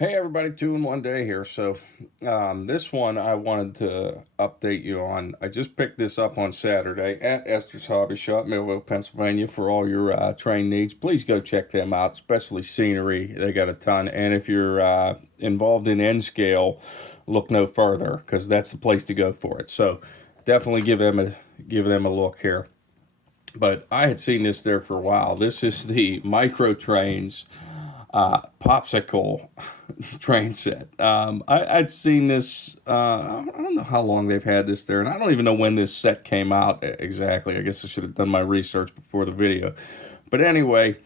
Hey everybody, 2 in 1 day here. This one I wanted to update you on. I just picked this up on Saturday at Esther's Hobby Shop, Millville, Pennsylvania, for all your train needs. Please go check them out, especially scenery. They got a ton. And if you're involved in N scale, look no further because that's the place to go for it. So definitely give them a look here. But I had seen this there for a while. This is the Micro-Trains Popsicle train set. I'd seen this. I don't know how long they've had this there, and I don't even know when this set came out exactly. I guess I should have done my research before the video. But anyway,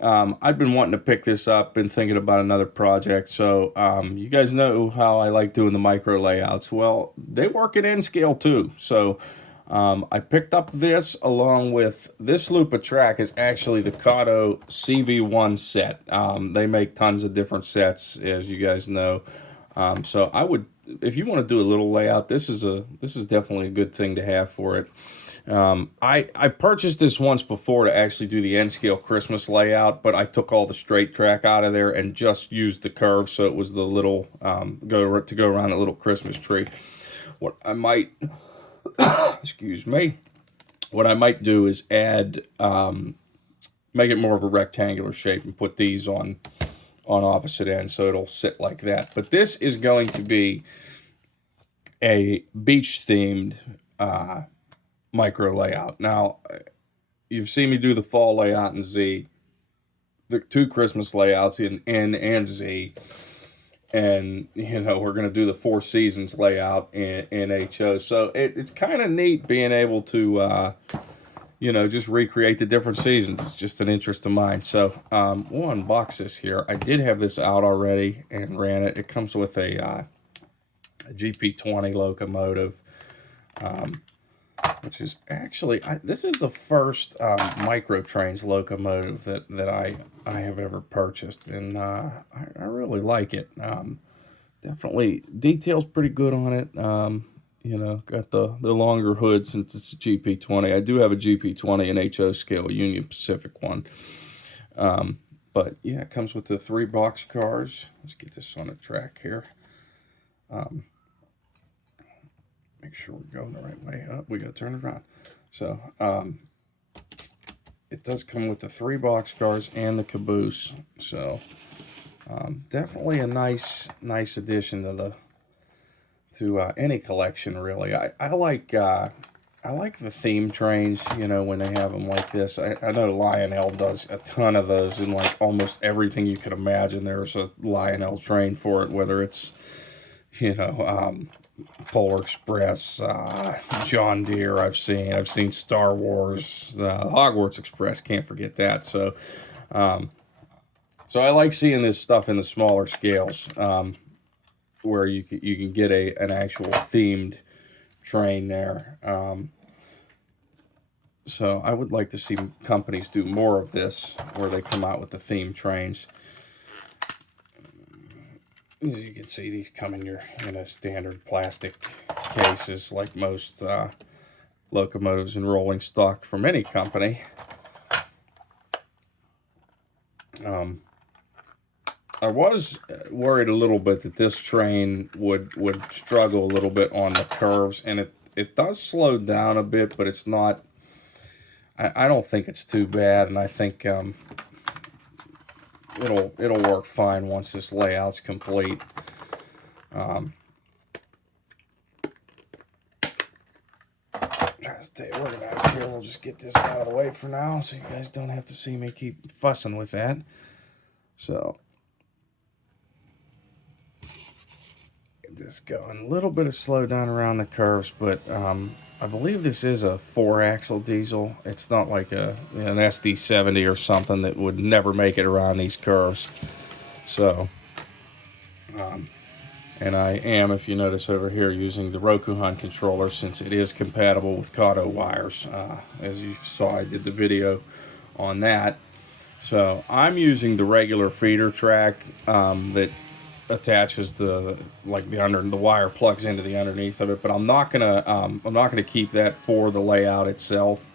I've been wanting to pick this up, been thinking about another project. So you guys know how I like doing the micro layouts. Well, they work at N scale too. So I picked up this along with this loop of track is actually the Kato CV1 set. They make tons of different sets, as you guys know. So I would, if you want to do a little layout, this is definitely a good thing to have for it. I purchased this once before to actually do the N scale Christmas layout, but I took all the straight track out of there and just used the curve, so it was the little go around the little Christmas tree. What I might excuse me. What I might do is add, make it more of a rectangular shape and put these on opposite ends so it'll sit like that. But this is going to be a beach themed micro layout. Now, you've seen me do the fall layout in Z, the two Christmas layouts in N and Z. And we're going to do the Four Seasons layout in HO. So it's kind of neat being able to just recreate the different seasons. It's just an interest of mine. So we'll unbox this here. I did have this out already and ran it. It comes with a GP20 locomotive, which is actually, this is the first Micro-Trains locomotive that I have ever purchased, and I really like it. Definitely details pretty good on it. Got the longer hood since it's a GP20. I do have a GP20 in HO scale, Union Pacific one. But yeah, it comes with the 3 box cars. Let's get this on the track here. Make sure we're going the right way up. We got to turn it around. So it does come with the 3 box cars and the caboose. So definitely a nice addition to any collection, really. I like the theme trains, when they have them like this. I know Lionel does a ton of those, and like almost everything you could imagine, there's a Lionel train for it, whether it's Polar Express, John Deere. I've seen Star Wars, Hogwarts Express. Can't forget that. So I like seeing this stuff in the smaller scales, where you can get an actual themed train there. So I would like to see companies do more of this, where they come out with the themed trains. As you can see, these come in your standard plastic cases, like most locomotives and rolling stock from any company. I was worried a little bit that this train would struggle a little bit on the curves, and it does slow down a bit, but it's not. I don't think it's too bad, and I think it'll work fine once this layout's complete. Trying to stay organized here. We'll just get this out of the way for now, so you guys don't have to see me keep fussing with that. So get this going. A little bit of slow down around the curves, but I believe this is a 4-axle diesel. It's not like an SD70 or something that would never make it around these curves. So, and I am, if you notice over here, using the Rokuhan controller since it is compatible with Kato wires. As you saw, I did the video on that. So I'm using the regular feeder track that attaches the wire plugs into the underneath of it, but I'm not gonna keep that for the layout itself.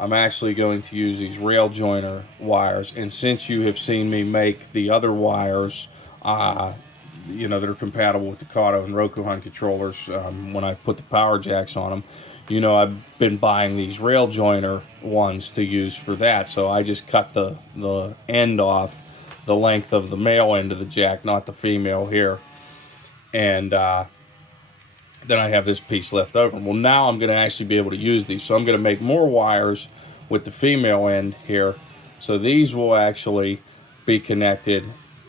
I'm actually going to use these rail joiner wires, and since you have seen me make the other wires you know, that are compatible with the Kato and Rokuhan controllers. When I put the power jacks on them, you know, I've been buying these rail joiner ones to use for that. So I just cut the end off the length of the male end of the jack, not the female here, and then I have this piece left over. Well, now I'm going to actually be able to use these. So I'm going to make more wires with the female end here. So these will actually be connected.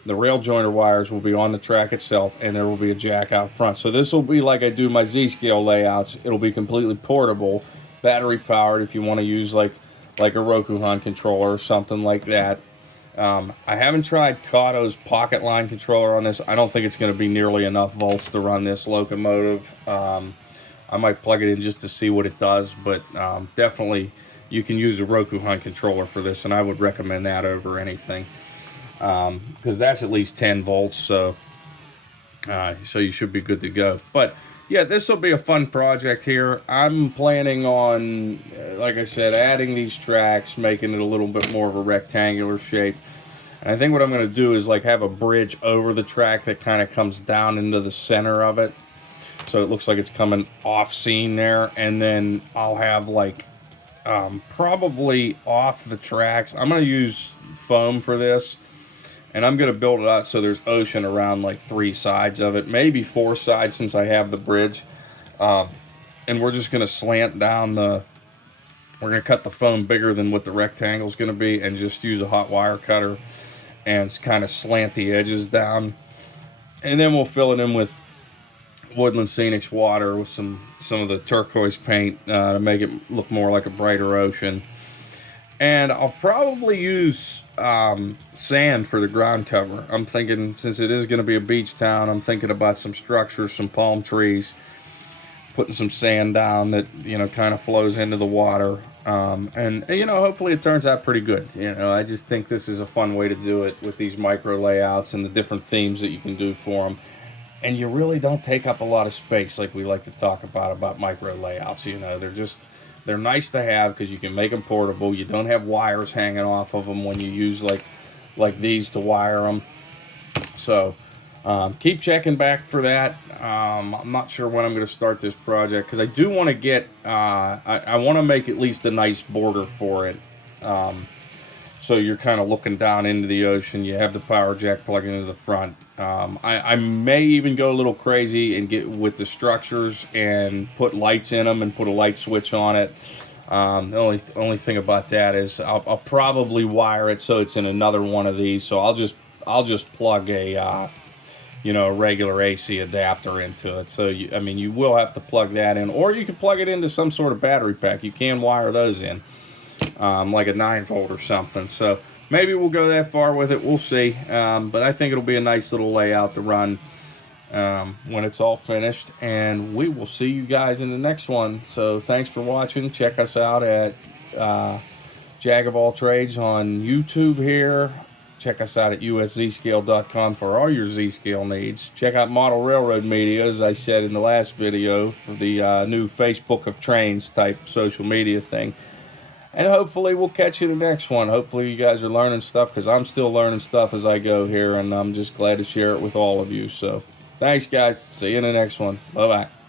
The rail joiner wires will be on the track itself, and there will be a jack out front. So this will be like I do my Z-scale layouts. It'll be completely portable, battery powered if you want to use like a Rokuhan controller or something like that. I haven't tried Kato's pocket line controller on this. I don't think it's going to be nearly enough volts to run this locomotive. I might plug it in just to see what it does, but definitely you can use a Rokuhan controller for this, and I would recommend that over anything, because that's at least 10 volts, so you should be good to go. But yeah, this will be a fun project here. I'm planning on, like I said, adding these tracks, making it a little bit more of a rectangular shape. And I think what I'm going to do is like have a bridge over the track that kind of comes down into the center of it, so it looks like it's coming off scene there. And then I'll have like probably off the tracks, I'm going to use foam for this, and I'm going to build it out so there's ocean around like 3 sides of it, maybe 4 sides since I have the bridge. And we're just going to slant down we're going to cut the foam bigger than what the rectangle is going to be, and just use a hot wire cutter and kind of slant the edges down. And then we'll fill it in with Woodland Scenics water with some of the turquoise paint to make it look more like a brighter ocean. And I'll probably use sand for the ground cover. I'm thinking, since it is going to be a beach town, I'm thinking about some structures, some palm trees, putting some sand down that, you know, kind of flows into the water. And you know, hopefully it turns out pretty good. You know, I just think this is a fun way to do it with these micro layouts and the different themes that you can do for them. And you really don't take up a lot of space, like we like to talk about micro layouts. You know, they're nice to have because you can make them portable. You don't have wires hanging off of them when you use like these to wire them. So keep checking back for that. I'm not sure when I'm going to start this project, because I do want to get I want to make at least a nice border for it. So you're kind of looking down into the ocean. You have the power jack plugged into the front. I may even go a little crazy and get with the structures and put lights in them and put a light switch on it. The only thing about that is I'll probably wire it so it's in another one of these. So I'll just plug a you know, a regular AC adapter into it. So I mean, you will have to plug that in, or you can plug it into some sort of battery pack. You can wire those in, like a 9-volt or something. So maybe we'll go that far with it. We'll see. But I think it'll be a nice little layout to run when it's all finished. And we will see you guys in the next one. So thanks for watching. Check us out at Jag of All Trades on YouTube here. Check us out at uszscale.com for all your Z-scale needs. Check out Model Railroad Media, as I said in the last video, for the new Facebook of Trains type social media thing. And hopefully we'll catch you in the next one. Hopefully you guys are learning stuff, because I'm still learning stuff as I go here, and I'm just glad to share it with all of you. So thanks, guys. See you in the next one. Bye-bye.